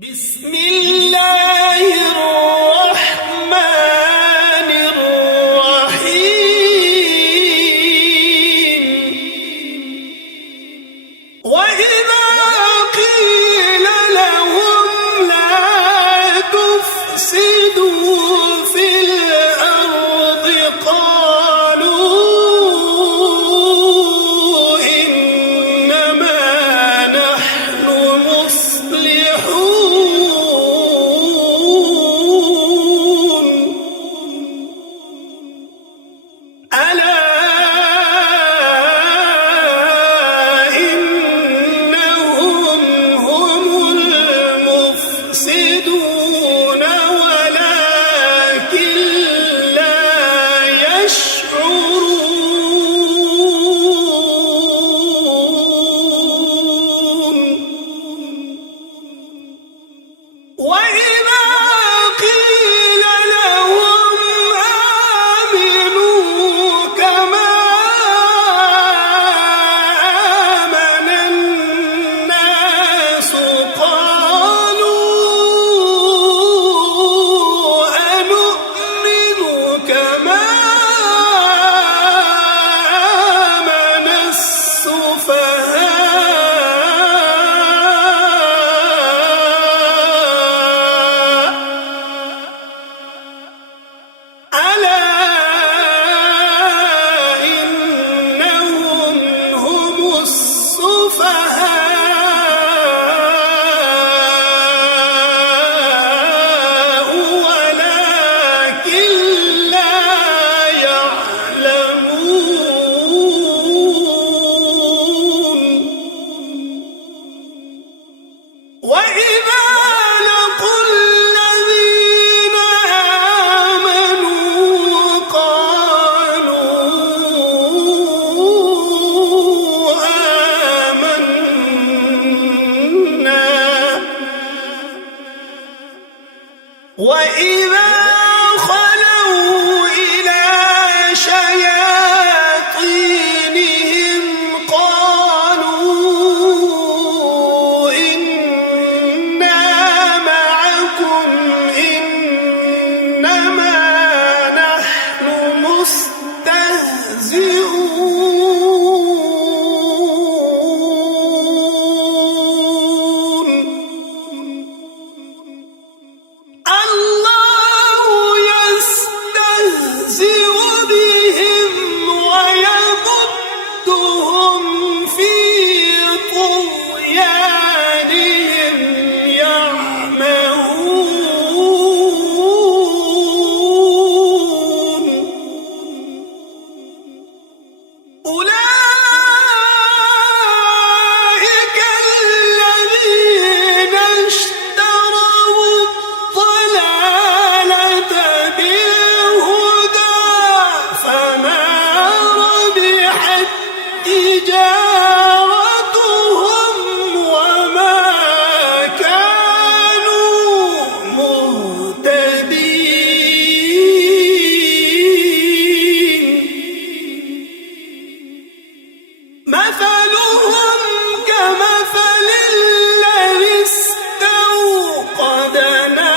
بسم الله الرحمن الرحيم. وإذا قيل لهم لا تفسدوا في الأرض قالوا إنما نحن مصلحون. ألا إنهم هم المفسدون ولكن لا يشعرون. وإذا قيل لهم آمنوا كما آمن الناس قالوا أنؤمن كما آمن السفهاء. ألا إنهم هم السفهاء ولكن لا يعلمون. وإذا لقوا الذين آمنوا قالوا آمنا. وإذا خلوا إلى شياطينهم قالوا إنا معكم إنما نحن مستهزئون. الله يستهزئ بهم ويمدهم في طغيانهم يعمهون. أولئك الذين اشتروا الضلالة بالهدى فما ربحت تجارتهم وما كانوا مهتدين. مثلهم كمثل الذي استوقد نارا